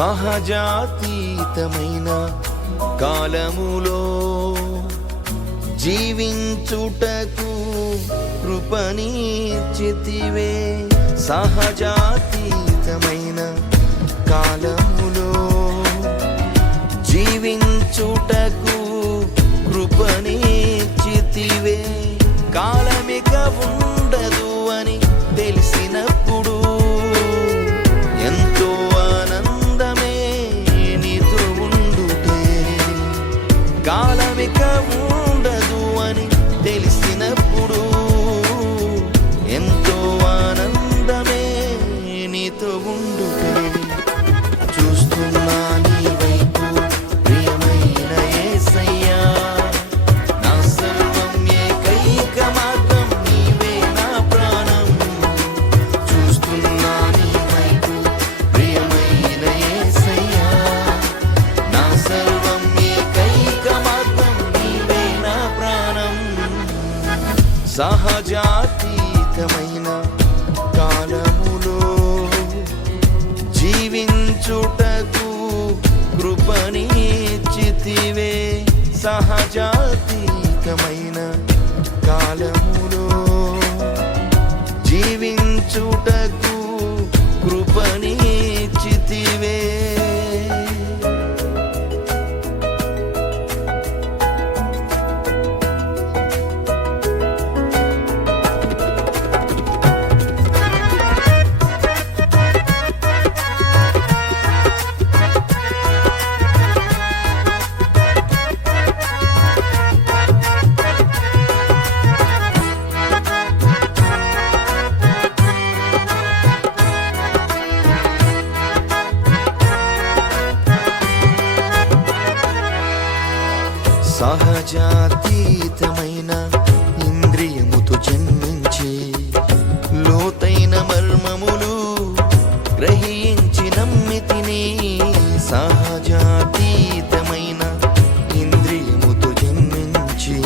సహజాతీతమైన కాలములో జీవించుటకు కృపణిచ్చితివే. సహజాతీతమైన కాలములో జీవించుటకు కృపణిచ్చితివే. కాలమిక ఉండదు అని తెలిసినప్పుడు ఎంతో ఆనందమే నీతో ఉండుటే. కాలమిక ఉండదు అని తెలిసినప్పుడు ఎంతో ఆనందమే నీతో ఉండుటే. చూస్తున్నా నీ వైపు ప్రియమైన యేసయ్యా, నా సర్వం ఏకైక మార్గం నీవే నా ప్రాణం. చూస్తున్నా నీ వైపు ప్రియమైన యేసయ్యా, నా సర్వం ఏకైక మార్గం నీవే నా ప్రాణం. సహజాతీతమైన కాలములో జీవించుటకు కృపణిచ్చితివే. సహజాతీతమైన కాలములో జీవించుటకు కృపణిచ్చితివే. సహజాతీతమైన ఇంద్రియముతో జన్మించి లోతైన మర్మములు గ్రహించి నమ్మితిని. సహజాతీతమైన ఇంద్రియముతో జన్మించి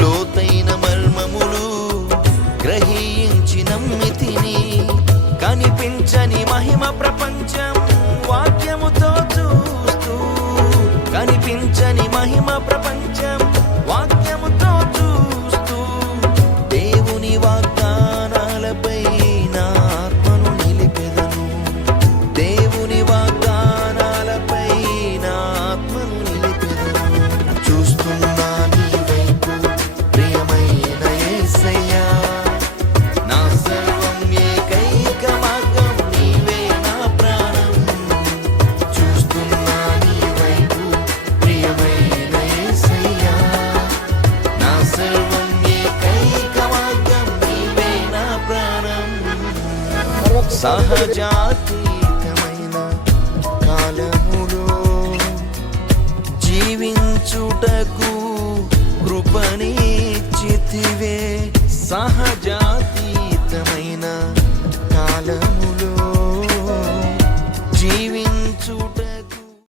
లోతైన మర్మములు గ్రహించి నమ్మితిని. కనిపించని మహిమ ప్రపంచం వాక్యముతో చూస్తూ, కనిపించని మహిమ ప్రపంచం వాక్యముతో చూస్తూ, దేవుని వాగ్దానాలపై నా ఆత్మను నిలిపెదను. దేవుని వాగ్దానాలపై నా ఆత్మను నిలిపెదను. చూస్తున్నా నీ వైపు ప్రియమైన యేసయ్యా, నా సర్వం ఏకైక మార్గం నీవే నా ప్రాణం. చూస్తున్నా నీ వైపు ప్రియమైన యేసయ్యా, నా సర్వం ఏకైక మార్గం నీవే నా ప్రాణం. సహజాతీతమైన కాలములో జీవించుటకు కృపణిచ్చితివే. సహజాతీతమైన కాలములో జీవి